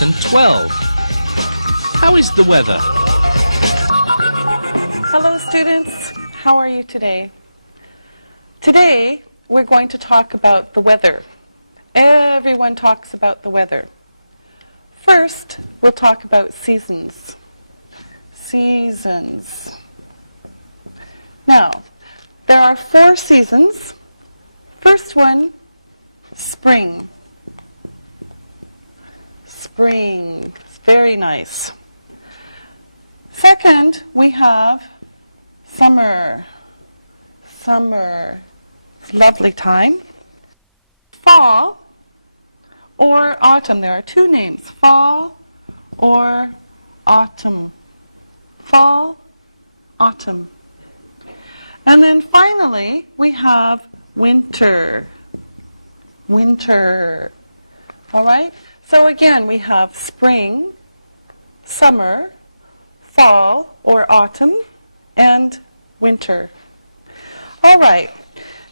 Lesson 12. How is the weather? Hello students, how are you today? Today we're going to talk about the weather. Everyone talks about the weather. First, we'll talk about seasons. Seasons. Now, there are 4 seasons. First one, spring. Spring, it's very nice. Second, we have summer. Summer, it's a lovely time. Fall or autumn. There are 2 names, fall or autumn. Fall, autumn. And then finally, we have winter. Winter. All right? So again, we have spring, summer, fall or autumn, and winter. All right.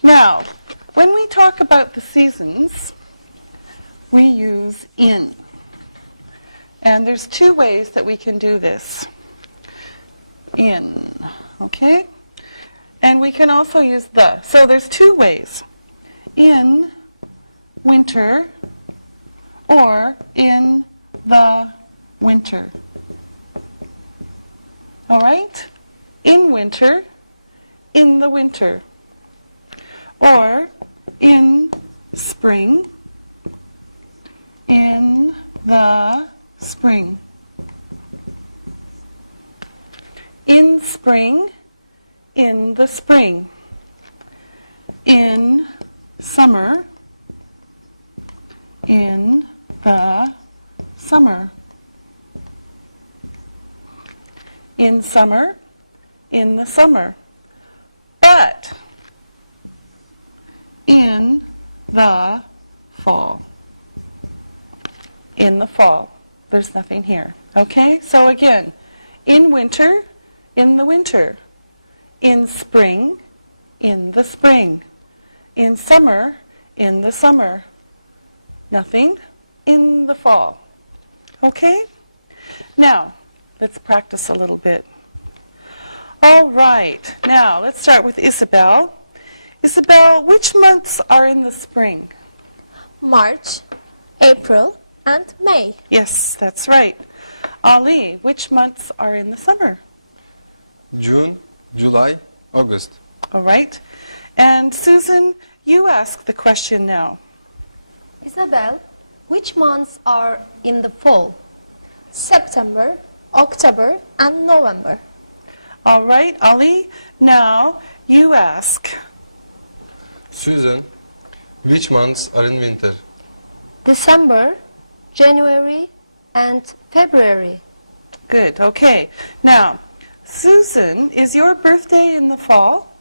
Now, when we talk about the seasons, we use in. And there's 2 ways that we can do this. In. Okay? And we can also use the. So there's 2 ways. In winter or in the winter. All right? In winter, in the winter. Or in spring, in the spring. In spring, in the spring. In summer, in the summer. In summer, in the summer. But in the fall. In the fall. There's nothing here. Okay? So again, in winter, in the winter. In spring, in the spring. In summer, in the summer. Nothing in the fall. Okay? Now, let's practice a little bit. All right. Now, let's start with Isabel. Isabel, which months are in the spring? March, April, and May. Yes, that's right. Ali, which months are in the summer? June, July, August. All right. And Susan, you ask the question now. Isabel, which months are in the fall? September, October, and November. All right, Ali, now you ask. Susan, which months are in winter? December, January, and February. Good, okay. Now, Susan, is your birthday in the fall?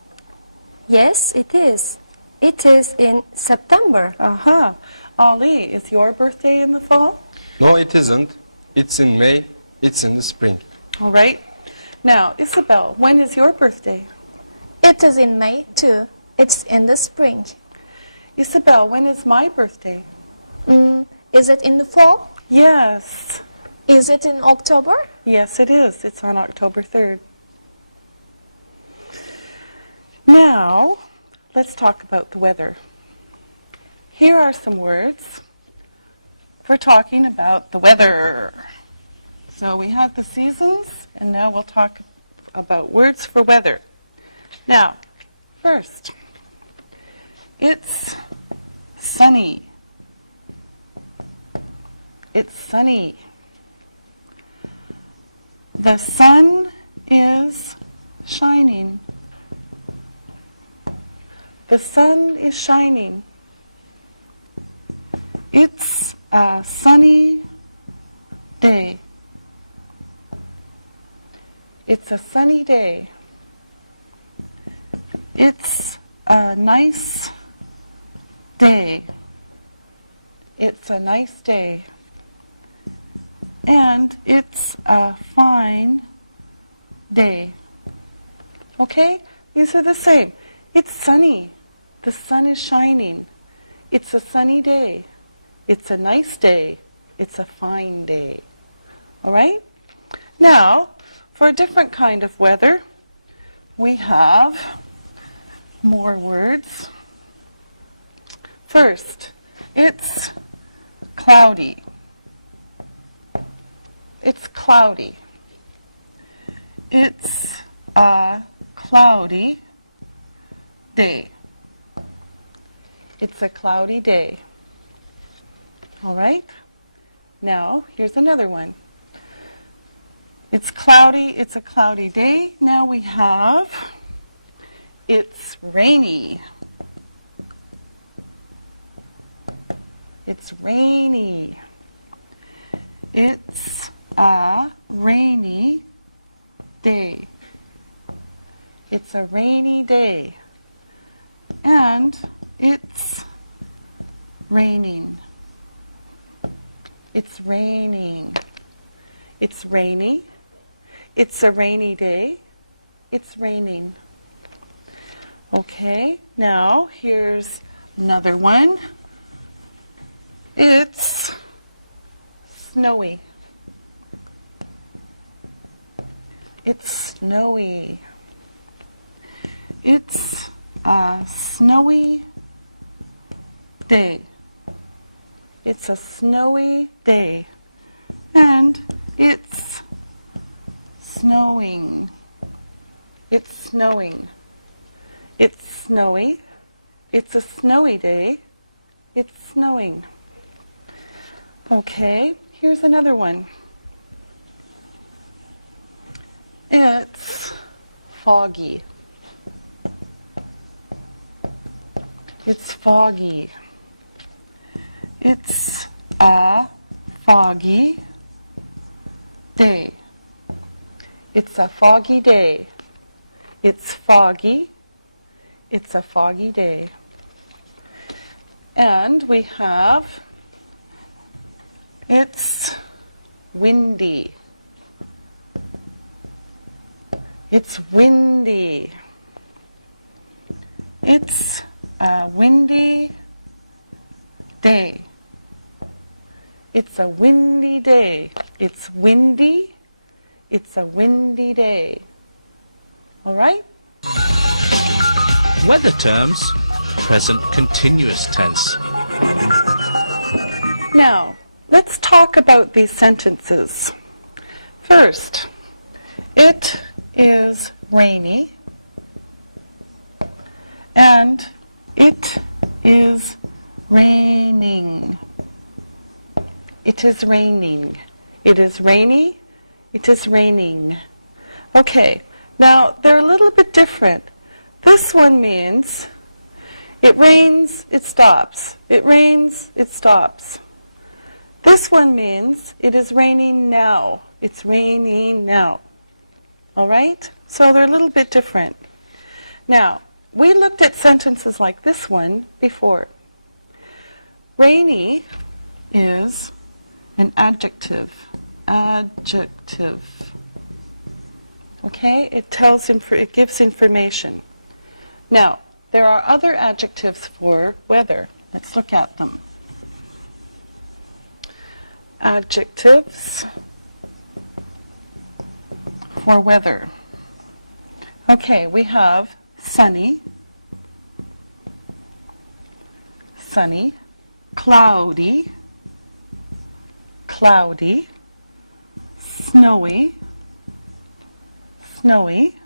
Yes, it is. It is in September. Uh-huh. Ali, is your birthday in the fall? No, it isn't. It's in May. It's in the spring. All right. Now, Isabel, when is your birthday? It is in May too. It's in the spring. Isabel, when is my birthday? Is it in the fall? Yes. Is it in October? Yes, it is. It's on October 3rd. Now, let's talk about the weather. Here are some words for talking about the weather. So we have the seasons, and now we'll talk about words for weather. Now, first, it's sunny. It's sunny. The sun is shining. The sun is shining. It's a sunny day. It's a sunny day. It's a nice day. It's a nice day. And it's a fine day. Okay? These are the same. It's sunny. The sun is shining. It's a sunny day. It's a nice day. It's a fine day. All right? Now, for a different kind of weather, we have more words. First, it's cloudy. It's cloudy. It's a cloudy day. It's a cloudy day. All right? Now, here's another one. It's cloudy, it's a cloudy day. Now we have, it's rainy. It's rainy. It's a rainy day. It's a rainy day. And it's raining. It's raining. It's rainy. It's a rainy day. It's raining. Okay, now here's another one. It's snowy. It's snowy. It's a snowy day. It's a snowy day. And it's snowing. It's snowing. It's snowy. It's a snowy day. It's snowing. Okay, here's another one. It's foggy. It's foggy. It's a foggy day. It's a foggy day. It's foggy. It's a foggy day. And we have, it's windy. It's windy. It's a windy day. It's a windy day. It's windy. It's a windy day. All right? Weather terms, present continuous tense. Now, let's talk about these sentences. First, it is rainy, and it is raining. It is raining. It is rainy. It is raining. Okay, now they're a little bit different. This one means it rains, it stops. It rains, it stops. This one means it is raining now. It's raining now. All right? So they're a little bit different. Now, we looked at sentences like this one before. Rainy is an adjective. Adjective. Okay? It gives information. Now, there are other adjectives for weather. Let's look at them. Adjectives for weather. Okay, we have sunny, sunny, cloudy, cloudy, snowy, snowy,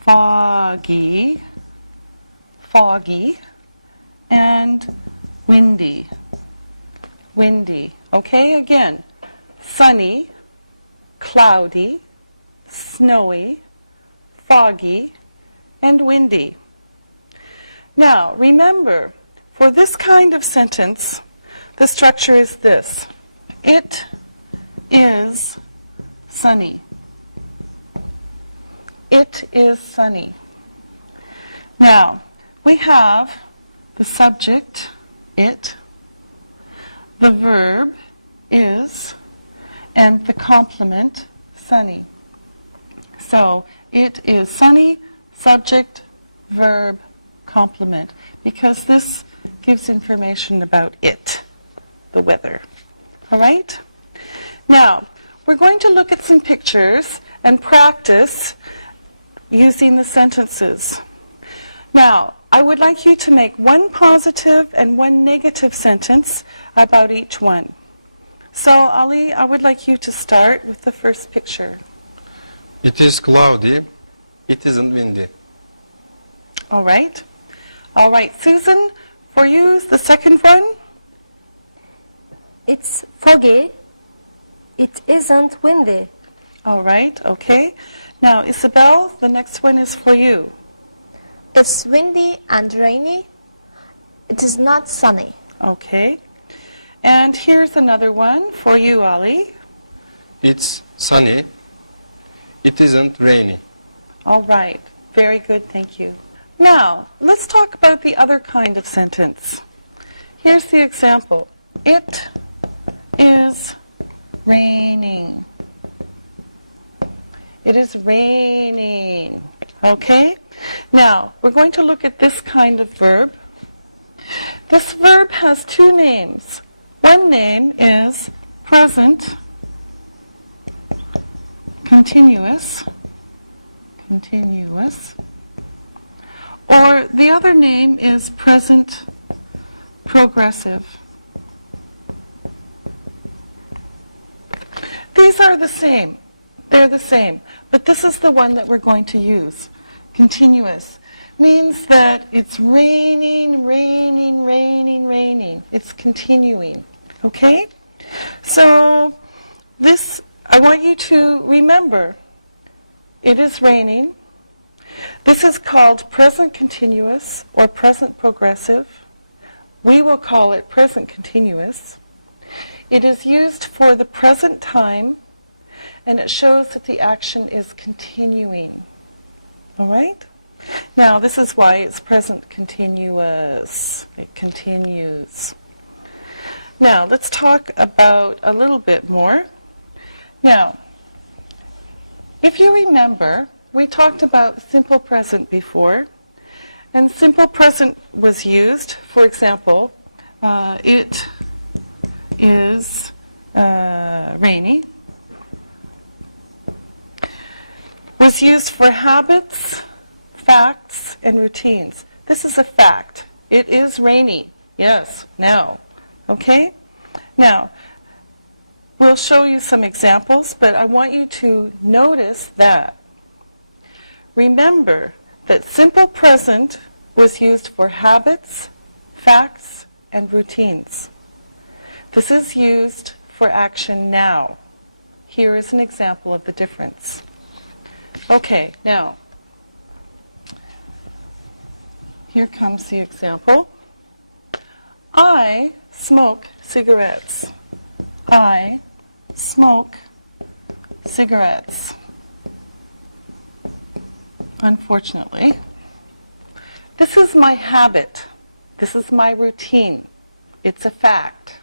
foggy, foggy, and windy, windy. Okay, again, sunny, cloudy, snowy, foggy, and windy. Now, remember, for this kind of sentence, the structure is this. It is sunny. It is sunny. Now, we have the subject, it, the verb, is, and the complement, sunny. So, it is sunny, subject, verb, complement, because this gives information about it, the weather. All right? Now, we're going to look at some pictures and practice using the sentences. Now, I would like you to make one positive and one negative sentence about each one. So, Ali, I would like you to start with the first picture. It is cloudy. It isn't windy. All right. All right, Susan, for you, the second one. It's foggy. It isn't windy. All right, okay. Now, Isabel, the next one is for you. It's windy and rainy. It is not sunny. Okay. And here's another one for you, Ali. It's sunny. It isn't rainy. All right. Very good, thank you. Now, let's talk about the other kind of sentence. Here's the example. It is raining. It is raining. Okay? Now, we're going to look at this kind of verb. This verb has two names. One name is present continuous. Continuous. Or the other name is present progressive. These are the same. They're the same. But this is the one that we're going to use. Continuous means that it's raining, raining, raining, raining. It's continuing. Okay? So this, I want you to remember, it is raining. This is called present continuous or present progressive. We will call it present continuous. It is used for the present time, and it shows that the action is continuing. All right? Now, this is why it's present continuous. It continues. Now, let's talk about a little bit more. Now, if you remember, we talked about simple present before, and simple present was used, for example, it is rainy, was used for habits, facts, and routines. This is a fact. It is rainy. Yes, now. Okay? Now, we'll show you some examples, but I want you to notice that. Remember that simple present was used for habits, facts, and routines. This is used for action now. Here is an example of the difference. Okay, now, here comes the example. I smoke cigarettes. I smoke cigarettes. Unfortunately, this is my habit. This is my routine. It's a fact.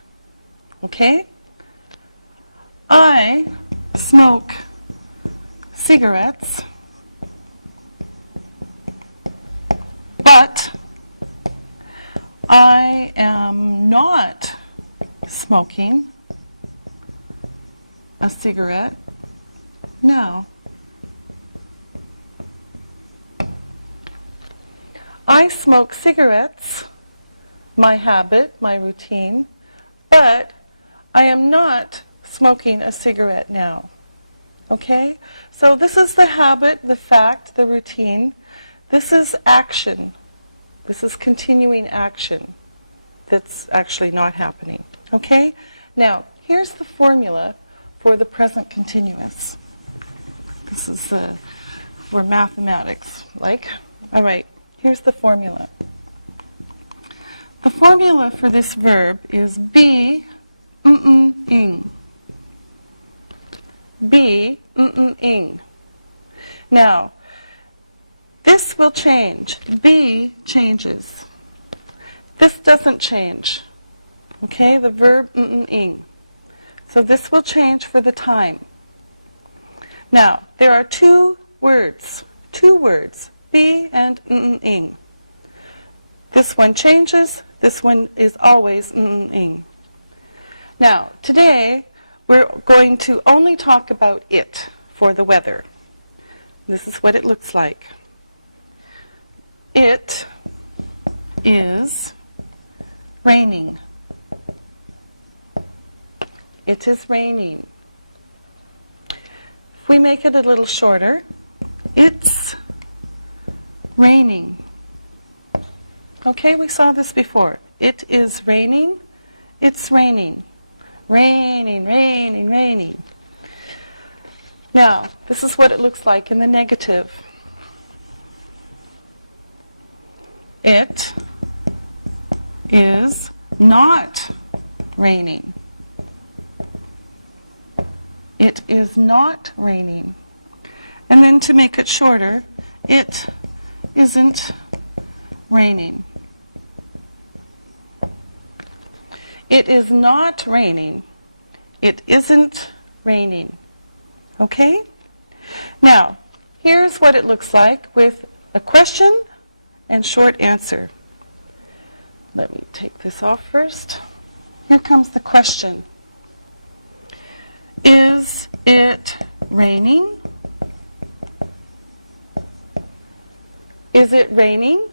Okay? I smoke cigarettes, but I am not smoking a cigarette now. I smoke cigarettes, my habit, my routine, but I am not smoking a cigarette now. Okay? So this is the habit, the fact, the routine. This is action. This is continuing action that's actually not happening. Okay? Now, here's the formula for the present continuous. This is for mathematics, like. All right, here's the formula. The formula for this verb is be ing. Be ing. Now, this will change. Be changes. This doesn't change. Okay, the verb ing. So this will change for the time. Now, there are two words, be and ing. This one changes, this one is always ing. Now, today we're going to only talk about it for the weather. This is what it looks like. It is raining. It is raining. If we make it a little shorter, it's raining. Okay, we saw this before. It is raining. It's raining. Raining, raining, raining. Now, this is what it looks like in the negative. It is not raining. It is not raining. And then to make it shorter, it isn't raining. It is not raining. It isn't raining. Okay? Now, here's what it looks like with a question and short answer. Let me take this off first. Here comes the question. Is it raining? Is it raining?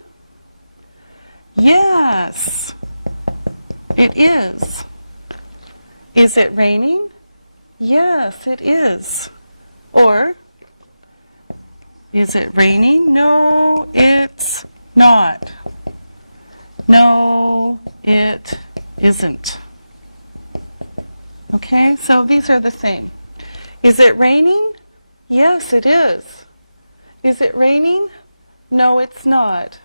Yes, it is. Is it raining? Yes, it is. Or, is it raining? No, it's not. No, it isn't. Okay, so these are the same. Is it raining? Yes, it is. Is it raining? No, it's not.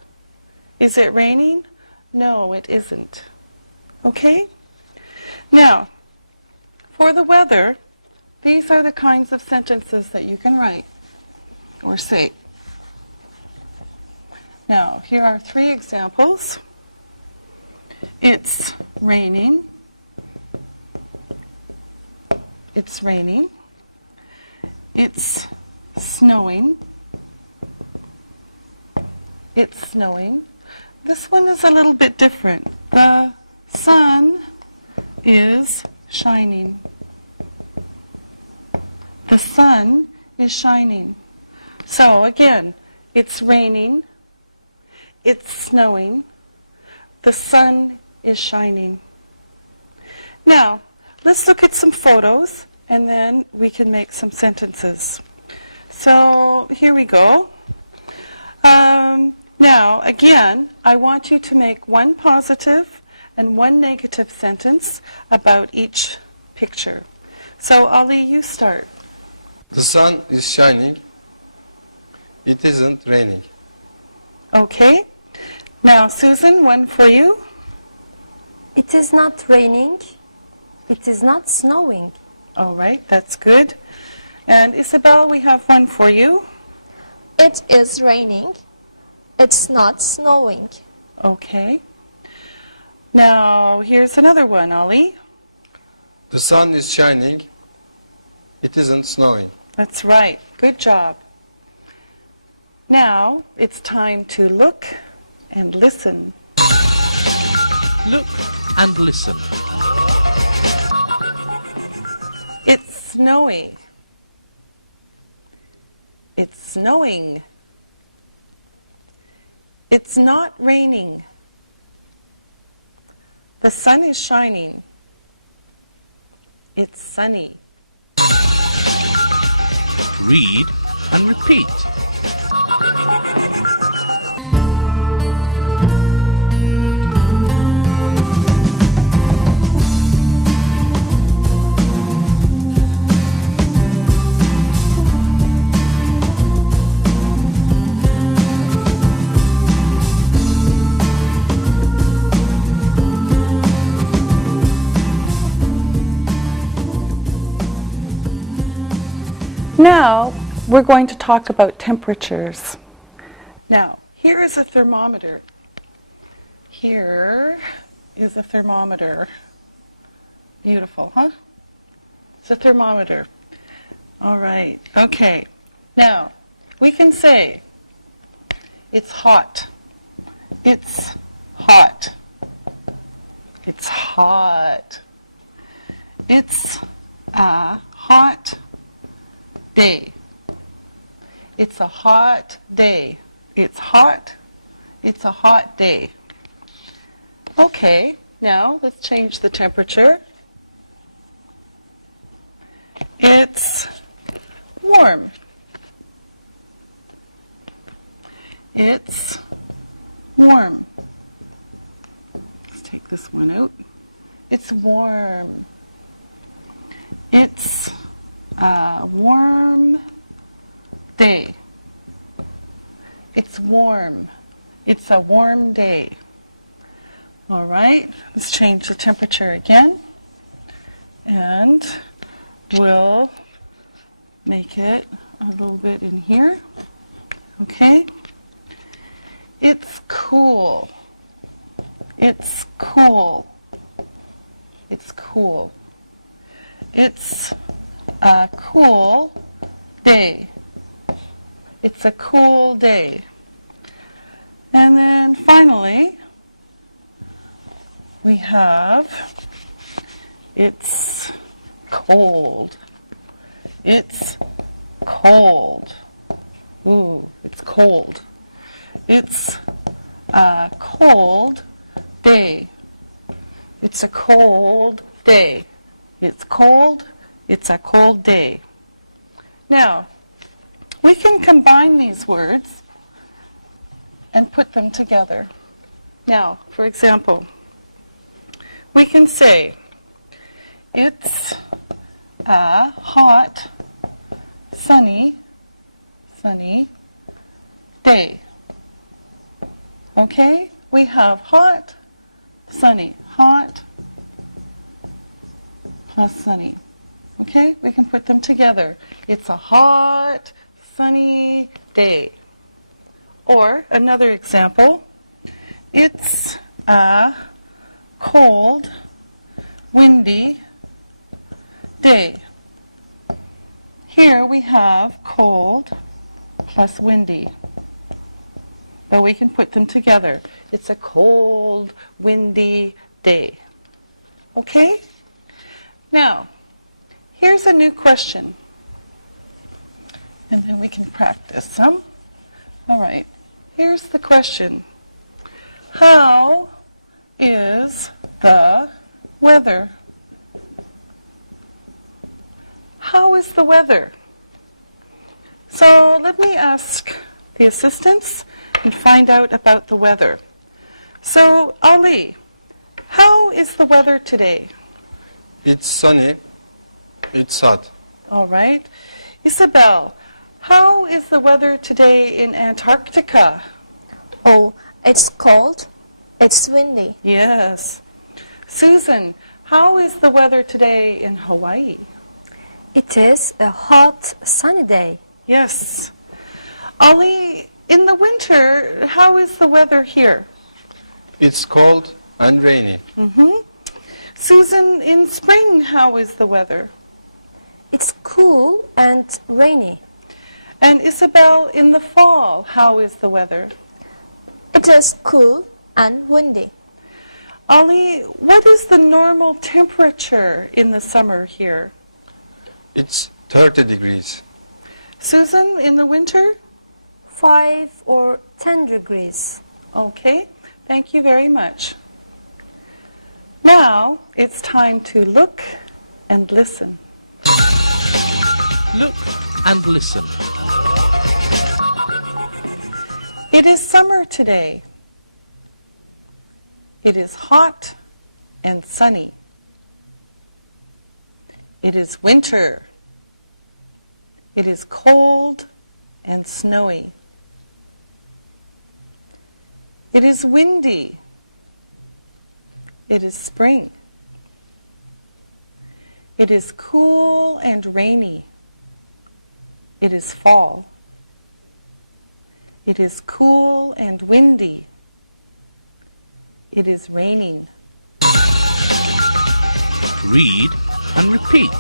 Is it raining? No, it isn't. Okay? Now, for the weather, these are the kinds of sentences that you can write or say. Now, here are 3 examples. It's raining. It's raining. It's snowing. It's snowing. This one is a little bit different. The sun is shining. The sun is shining. So again, it's raining. It's snowing. The sun is shining. Now, let's look at some photos and then we can make some sentences. So here we go. Now, again, I want you to make 1 positive and 1 negative sentence about each picture. So, Ali, you start. The sun is shining. It isn't raining. Okay. Now, Susan, 1 for you. It is not raining. It is not snowing. All right, that's good. And Isabel, we have 1 for you. It is raining. It's not snowing. Okay. Now, here's another one, Ali. The sun is shining. It isn't snowing. That's right. Good job. Now, it's time to look and listen. Look and listen. It's snowy. It's snowing. It's not raining. The sun is shining. It's sunny. Read and repeat. Now, we're going to talk about temperatures. Now, here is a thermometer. Here is a thermometer. Beautiful, huh? It's a thermometer. All right, okay. Now, we can say, it's hot. It's hot. It's hot. It's a hot day. It's a hot day. It's hot. It's a hot day. Okay, now let's change the temperature. It's warm. It's warm. Let's take this one out. It's warm. It's a warm day. It's warm. It's a warm day. All right, let's change the temperature again. And we'll make it a little bit in here. Okay. It's cool. It's cool. It's cool. It's a cool day. It's a cool day. And then finally, we have it's cold. It's cold. Ooh, it's cold. It's a cold day. It's a cold day. It's cold. It's a cold day. Now, we can combine these words and put them together. Now, for example, we can say, it's a hot, sunny day. Okay? We have hot, sunny. Hot plus sunny. Okay? We can put them together. It's a hot, sunny day. Or another example, it's a cold, windy day. Here we have cold plus windy, but we can put them together. It's a cold, windy day. Okay? Now, here's a new question, and then we can practice some. All right, here's the question. How is the weather? How is the weather? So let me ask the assistants and find out about the weather. So Ali, how is the weather today? It's sunny. It's hot. All right. Isabel, how is the weather today in Antarctica? Oh, it's cold. It's windy. Yes. Susan, how is the weather today in Hawaii? It is a hot, sunny day. Yes. Ali, in the winter, how is the weather here? It's cold and rainy. Susan, in spring, how is the weather? It's cool and rainy. And Isabel, in the fall, how is the weather? It is cool and windy. Ali, what is the normal temperature in the summer here? It's 30 degrees. Susan, in the winter? 5 or 10 degrees. Okay, thank you very much. Now it's time to look and listen. Look and listen. It is summer today. It is hot and sunny. It is winter. It is cold and snowy. It is windy. It is spring. It is cool and rainy. It is fall. It is cool and windy. It is raining. Read and repeat.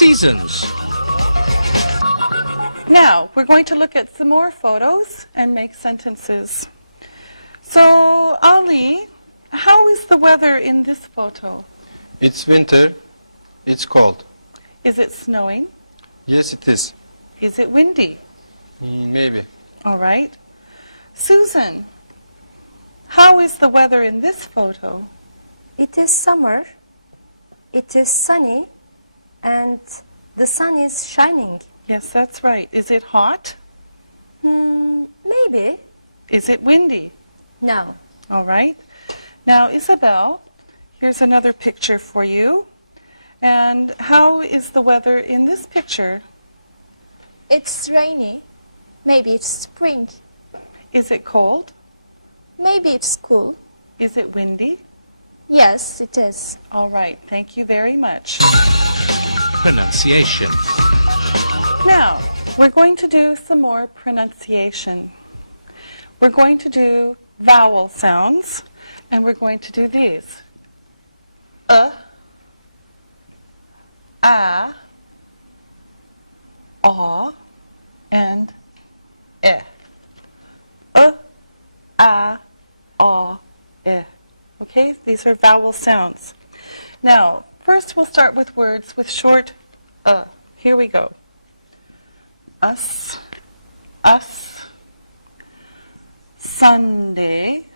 Seasons. Now, we're going to look at some more photos and make sentences. So, Ali, how is the weather in this photo? It's winter. It's cold. Is it snowing? Yes, it is. Is it windy? Maybe. All right. Susan, how is the weather in this photo? It is summer. It is sunny. And the sun is shining. Yes, that's right. Is it hot? Maybe. Is it windy? No. All right. Now, Isabel, here's another picture for you. And how is the weather in this picture? It's rainy. Maybe it's spring. Is it cold? Maybe it's cool. Is it windy? Yes, it is. All right. Thank you very much. Pronunciation. Now, we're going to do some more pronunciation. We're going to do vowel sounds, and we're going to do these. A, and e. E. Okay, these are vowel sounds. Now, first we'll start with words with short Here we go. Us, Sunday,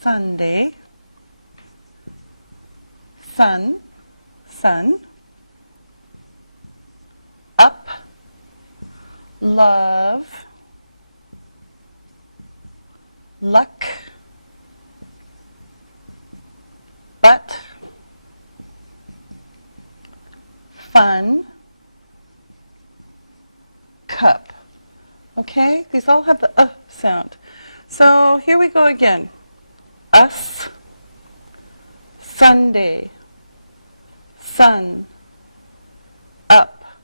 sun, up, love, luck, but, fun, cup. Okay, these all have the sound. So here we go again. Us, Sunday, sun, up,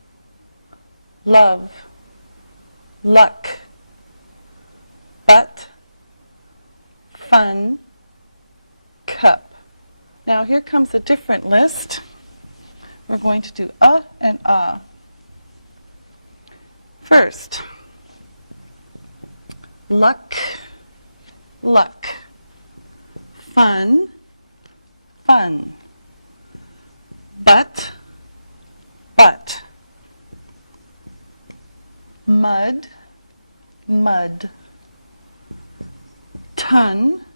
love, luck, but, fun, cup. Now here comes a different list. We're going to do and ah. First, luck, fun, but, mud, ton,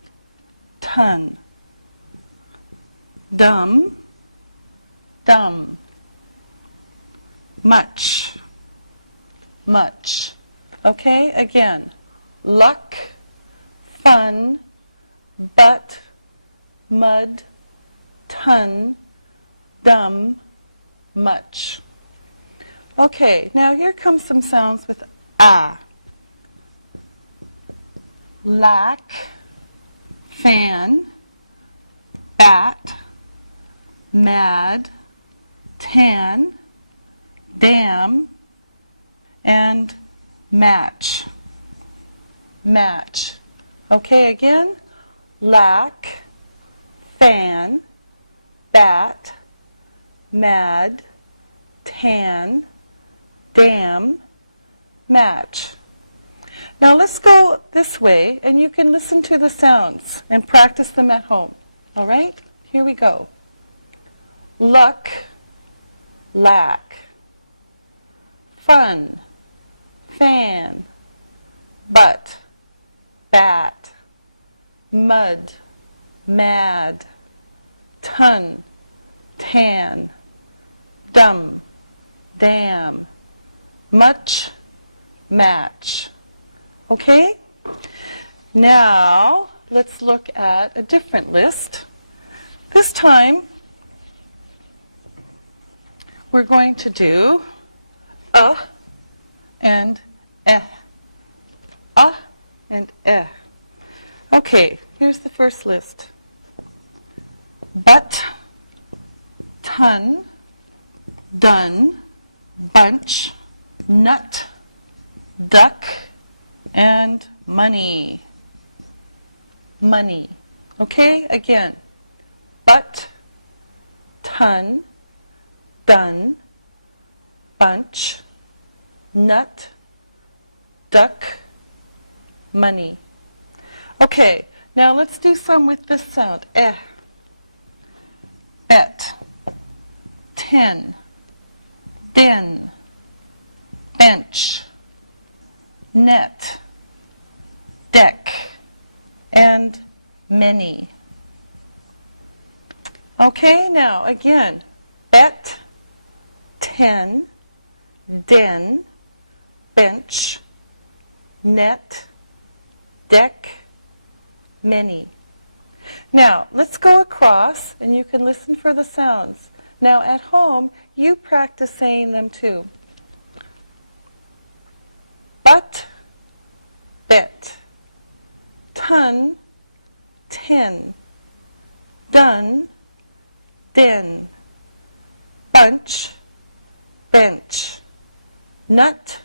dumb, much. Okay, again, luck, fun, but, mud, ton, dumb, much. Okay, now here comes some sounds with ah. Lack, fan, bat, mad, tan, damn, and match. Okay, again, lack, fan, bat, mad, tan, damn, match. Now let's go this way, and you can listen to the sounds and practice them at home. All right? Here we go. Luck, lack, fun, fan, but, bat, mud, mad, ton, tan, dumb, damn, much, match. Okay? Now, let's look at a different list. This time, we're going to do and eh. And eh. Okay, here's the first list. But, ton, done, bunch, nut, duck, and money. Okay, again. But, ton, done, bunch, nut, duck, money. Okay, now let's do some with this sound. Eh. Bet, tin, din, bench, net, deck, and many. Okay, now again, bet, tin, din, bench, net, deck, many. Now, let's go across and you can listen for the sounds. Now, at home, you practice saying them too. But, bet, ton, tin, done, din, bunch, bench, nut,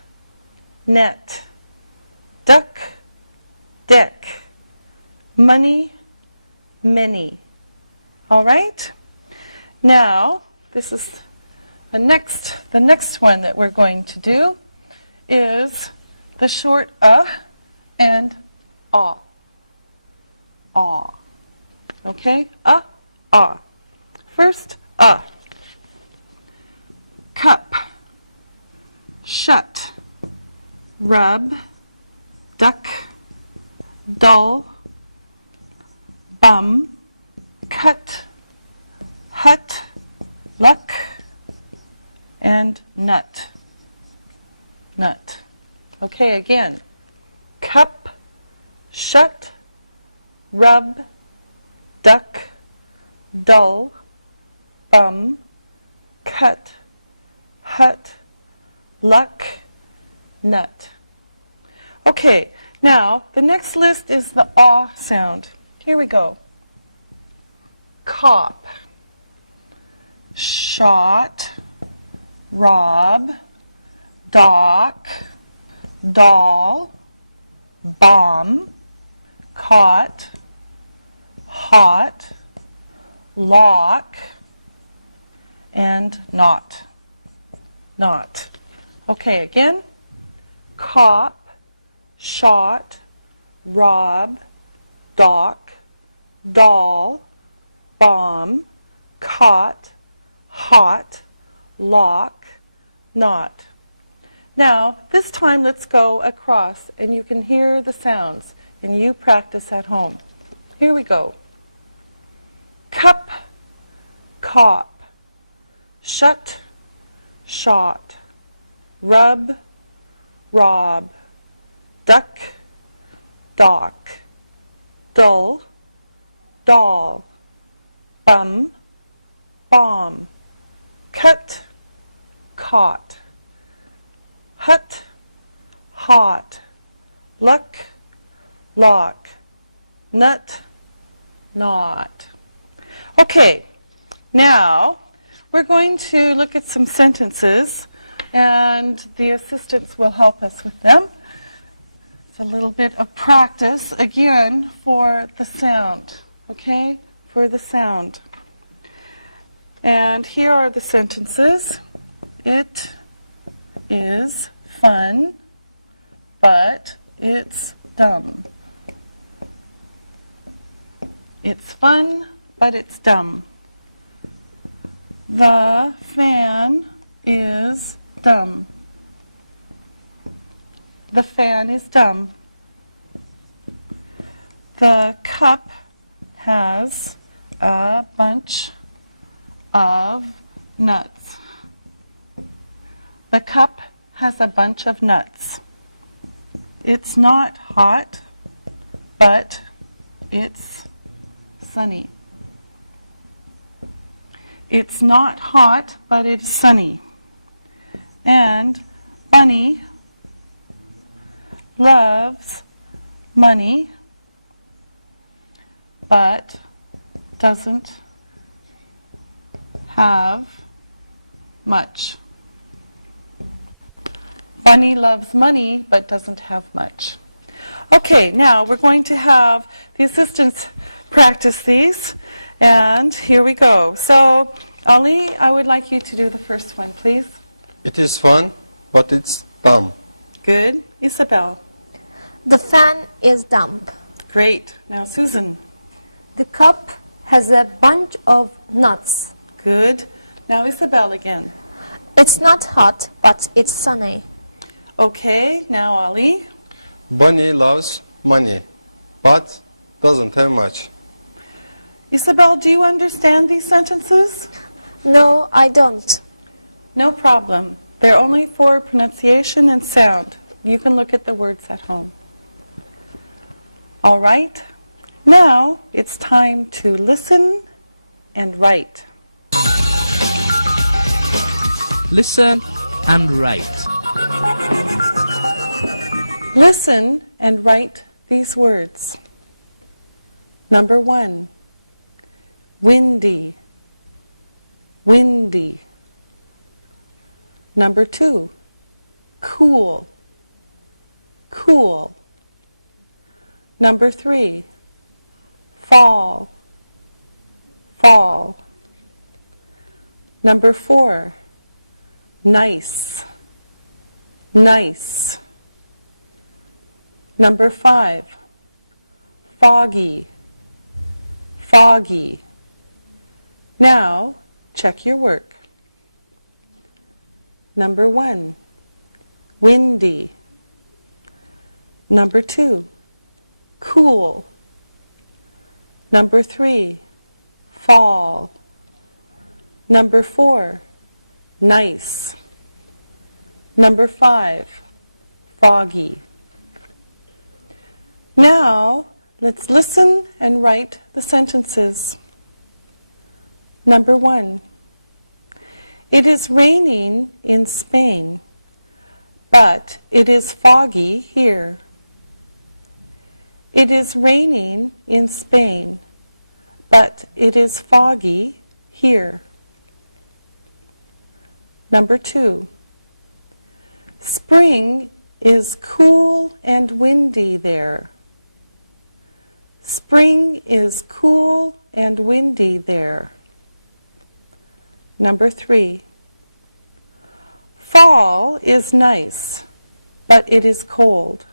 net, duck, deck, money, many. All right? Now, this is the next one that we're going to do is the short and ah. Ah. Okay? Ah. First, cup, shut, rub, duck, dull, bum, cut, hut, luck, and nut. Nut. Okay, again. Cup, shut, rub, duck, dull, bum, cut, hut, luck, nut. Okay, now the next list is the ah sound. Here we go. Cop, shot, rob, dock, doll, bomb, caught, hot, lock, and not. Not. Okay, again. Cop, shot, rob, dock, doll, bomb, caught, hot, lock, not. Now, this time let's go across and you can hear the sounds and you practice at home. Here we go. Cup, cop, shut, shot, rub, rob, duck, dock, dull, doll, bum, bomb, cut, caught, hut, hot, luck, lock, nut, not. Okay, now we're going to look at some sentences and the assistants will help us with them. It's a little bit of practice again for the sound, okay? For the sound. And here are the sentences. It is fun, but it's dumb. It's fun, but it's dumb. The fan is dumb. The fan is dumb. The cup has a bunch of nuts. The cup has a bunch of nuts. It's not hot, but it's sunny. It's not hot, but it's sunny. And Bunny loves money, but doesn't have much. Bunny loves money, but doesn't have much. Okay, now we're going to have the assistants practice these, and here we go. So Ali, I would like you to do the first one, please. It is fun, but it's dumb. Good. Isabel. The fan is dumb. Great. Now Susan. The cup has a bunch of nuts. Good. Now Isabel again. It's not hot, but it's sunny. Okay. Now Ali. Bunny loves money, but doesn't have much. Isabel, do you understand these sentences? No, I don't. No problem. They're only for pronunciation and sound. You can look at the words at home. All right. Now it's time to listen and write. Listen and write. Listen and write these words. Number 1, windy, windy. Number 2, cool, cool. Number 3, fall, fall. Number 4, nice, nice. Number 5, foggy, foggy. Now, check your work. Number 1, windy. Number 2, cool. Number 3, fall. Number 4, nice. Number 5, foggy. Now, let's listen and write the sentences. Number 1, it is raining in Spain, but it is foggy here. It is raining in Spain, but it is foggy here. Number 2, spring is cool and windy there. Spring is cool and windy there. Number 3, fall is nice, but it is cold.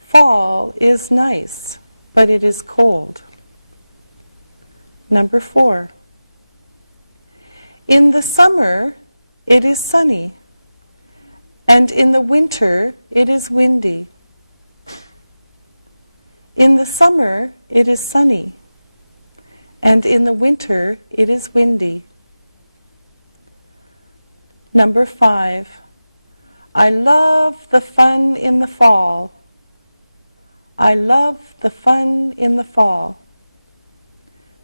Fall is nice, but it is cold. Number 4, in the summer it is sunny, and in the winter it is windy. In the summer it is sunny, and in the winter it is windy. Number 5, I love the fun in the fall. I love the fun in the fall.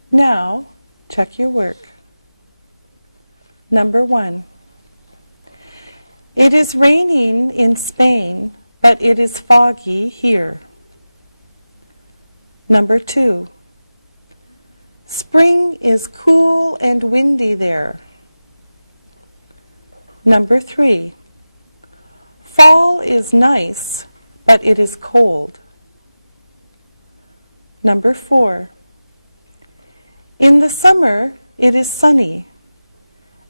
Now, check your work. Number 1, it is raining in Spain, but it is foggy here. Number 2, spring is cool and windy there. Number 3, fall is nice, but it is cold. Number 4, in the summer it is sunny,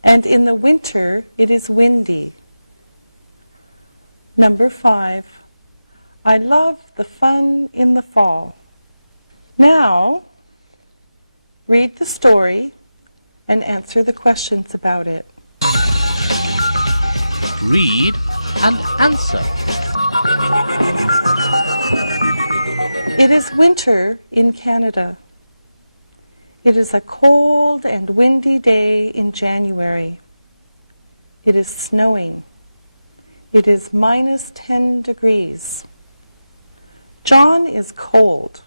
and in the winter it is windy. Number 5, I love the fun in the fall. Now, read the story and answer the questions about it. Read and answer. It is winter in Canada. It is a cold and windy day in January. It is snowing. It is minus 10 degrees. John is cold.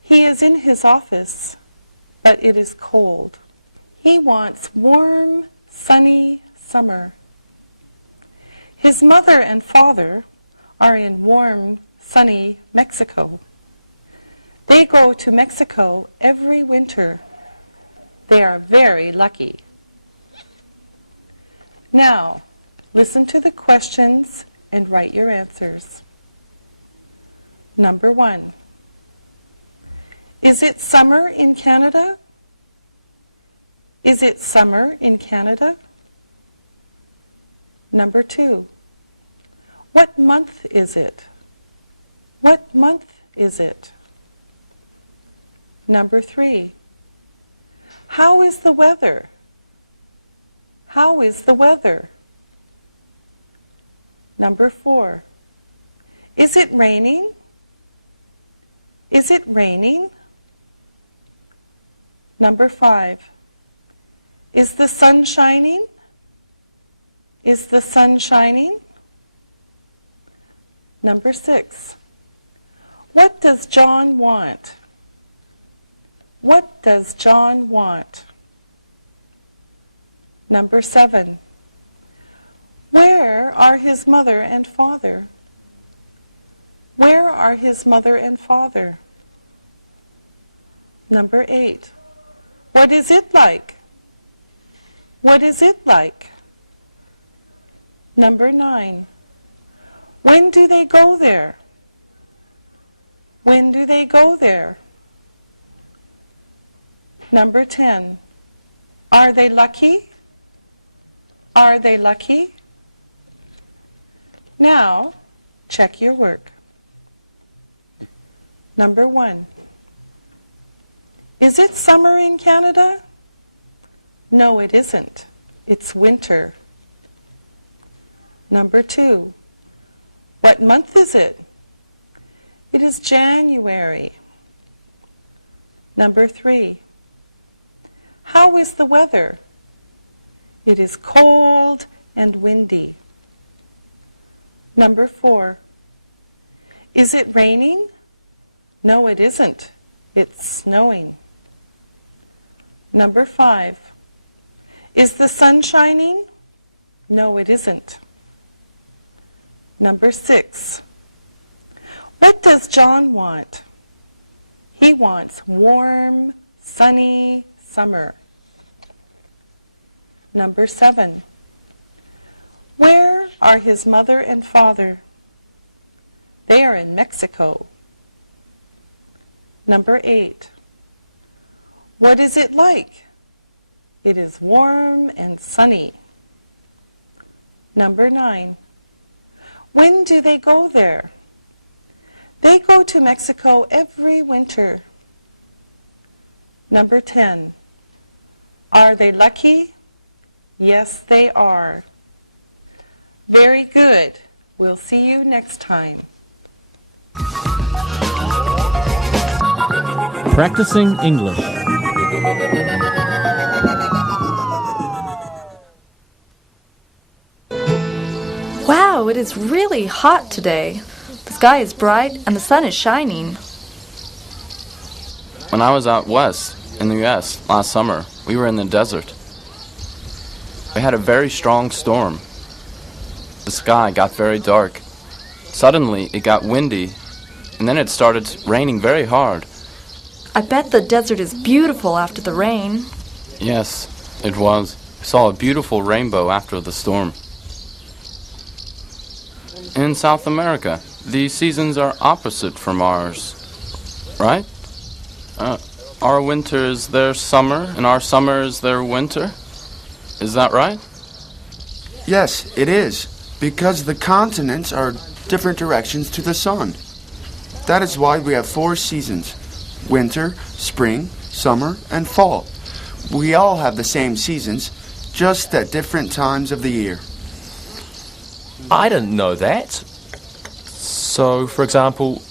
He is in his office, but it is cold. He wants warm, sunny summer. His mother and father are in warm, sunny Mexico. They go to Mexico every winter. They are very lucky. Now, listen to the questions and write your answers. Number 1, is it summer in Canada? Is it summer in Canada? Number 2. What month is it? What month is it? Number 3. How is the weather? How is the weather? Number 4. Is it raining? Is it raining? Number 5. Is the sun shining? Is the sun shining? Number 6. What does John want? What does John want? Number 7. Where are his mother and father? Where are his mother and father? Number 8. What is it like? What is it like? Number 9. When do they go there? When do they go there? Number 10. Are they lucky? Are they lucky? Now, check your work. Number 1. Is it summer in Canada? No, it isn't. It's winter. Number 2. What month is it? It is January. Number 3. How is the weather? It is cold and windy. Number 4. Is it raining? No, it isn't. It's snowing. Number 5. Is the sun shining? No, it isn't. Number 6. What does John want? He wants warm, sunny summer. Number 7. Where are his mother and father? They are in Mexico. Number 8. What is it like? It is warm and sunny. Number 9. When do they go there? They go to Mexico every winter. Number 10. Are they lucky? Yes, they are. Very good. We'll see you next time. Practicing English. Wow, it is really hot today. The sky is bright and the sun is shining. When I was out west in the U.S. last summer, we were in the desert. We had a very strong storm. The sky got very dark. Suddenly, it got windy, and then it started raining very hard. I bet the desert is beautiful after the rain. Yes, it was. We saw a beautiful rainbow after the storm. In South America, the seasons are opposite from ours, right? Our winter is their summer, and our summer is their winter. Is that right? Yes, it is, because the continents are different directions to the sun. That is why we have 4 seasons: winter, spring, summer, and fall. We all have the same seasons, just at different times of the year. I didn't know that. So, for example,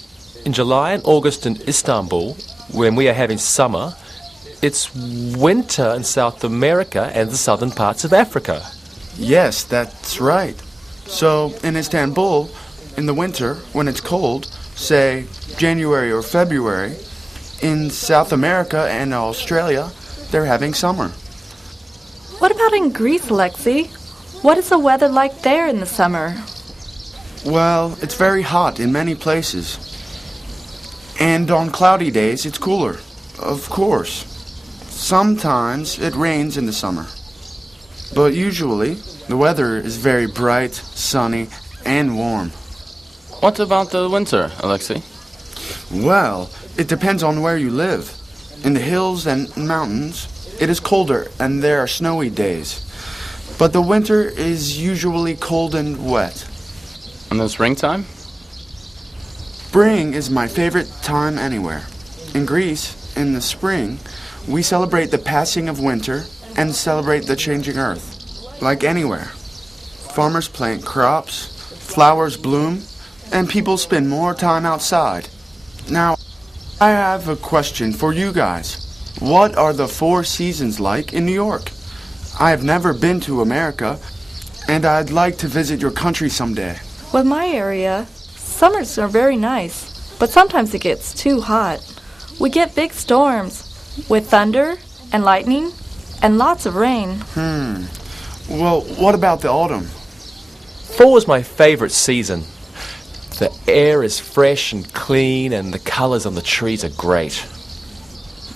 in July and August in Istanbul, when we are having summer, it's winter in South America and the southern parts of Africa. Yes, that's right. So, in Istanbul, in the winter, when it's cold, say January or February, in South America and Australia, they're having summer. What about in Greece, Alexei? What is the weather like there in the summer? Well, it's very hot in many places. And on cloudy days, it's cooler. Of course. Sometimes it rains in the summer. But usually, the weather is very bright, sunny, and warm. What about the winter, Alexei? Well, it depends on where you live. In the hills and mountains, it is colder and there are snowy days. But the winter is usually cold and wet. In the springtime? Spring is my favorite time anywhere. In Greece, in the spring, we celebrate the passing of winter and celebrate the changing earth. Like anywhere. Farmers plant crops, flowers bloom, and people spend more time outside. Now, I have a question for you guys. What are the 4 seasons like in New York? I have never been to America, and I'd like to visit your country someday. Well, my area, summers are very nice, but sometimes it gets too hot. We get big storms with thunder and lightning and lots of rain. Well, what about the autumn? Fall is my favorite season. The air is fresh and clean and the colors on the trees are great.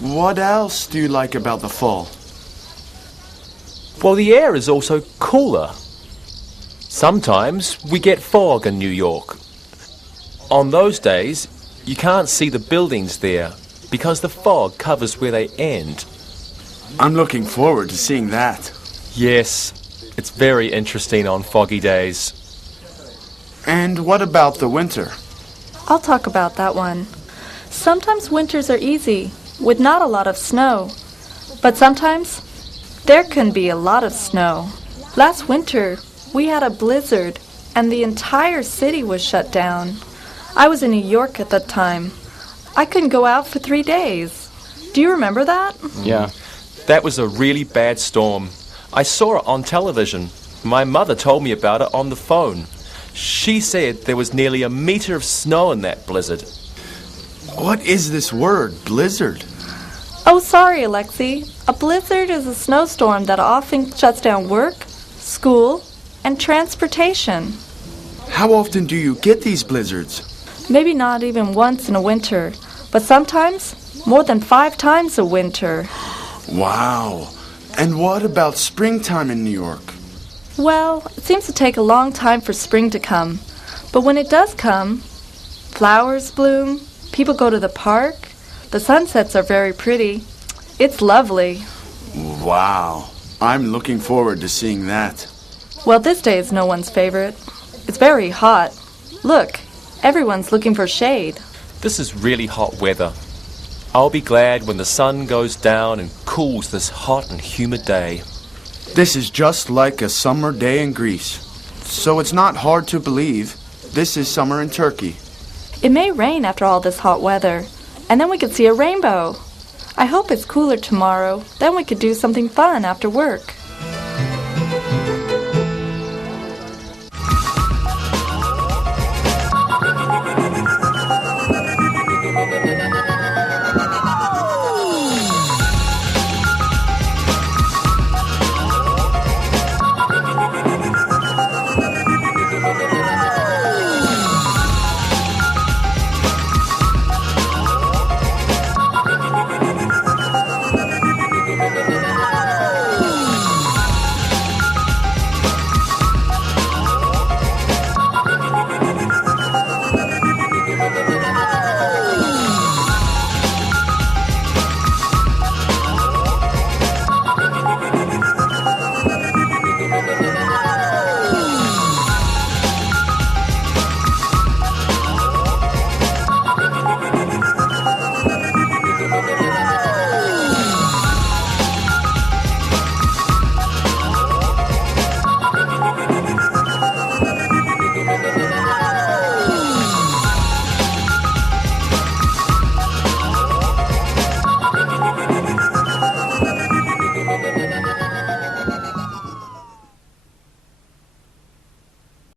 What else do you like about the fall? Well, the air is also cooler. Sometimes we get fog in New York. On those days, you can't see the buildings there because the fog covers where they end. I'm looking forward to seeing that. Yes, it's very interesting on foggy days. And what about the winter? I'll talk about that one. Sometimes winters are easy, with not a lot of snow. But sometimes, there can be a lot of snow. Last winter, we had a blizzard, and the entire city was shut down. I was in New York at that time. I couldn't go out for 3 days. Do you remember that? Yeah. That was a really bad storm. I saw it on television. My mother told me about it on the phone. She said there was nearly a meter of snow in that blizzard. What is this word, blizzard? Oh, sorry, Alexei. A blizzard is a snowstorm that often shuts down work, school, and transportation. How often do you get these blizzards? Maybe not even once in a winter, but sometimes more than 5 times a winter. Wow. And what about springtime in New York? Well, it seems to take a long time for spring to come. But when it does come, flowers bloom, people go to the park, the sunsets are very pretty. It's lovely. Wow. I'm looking forward to seeing that. Well, this day is no one's favorite. It's very hot. Look, everyone's looking for shade. This is really hot weather. I'll be glad when the sun goes down and cools this hot and humid day. This is just like a summer day in Greece. So it's not hard to believe this is summer in Turkey. It may rain after all this hot weather, and then we could see a rainbow. I hope it's cooler tomorrow. Then we could do something fun after work.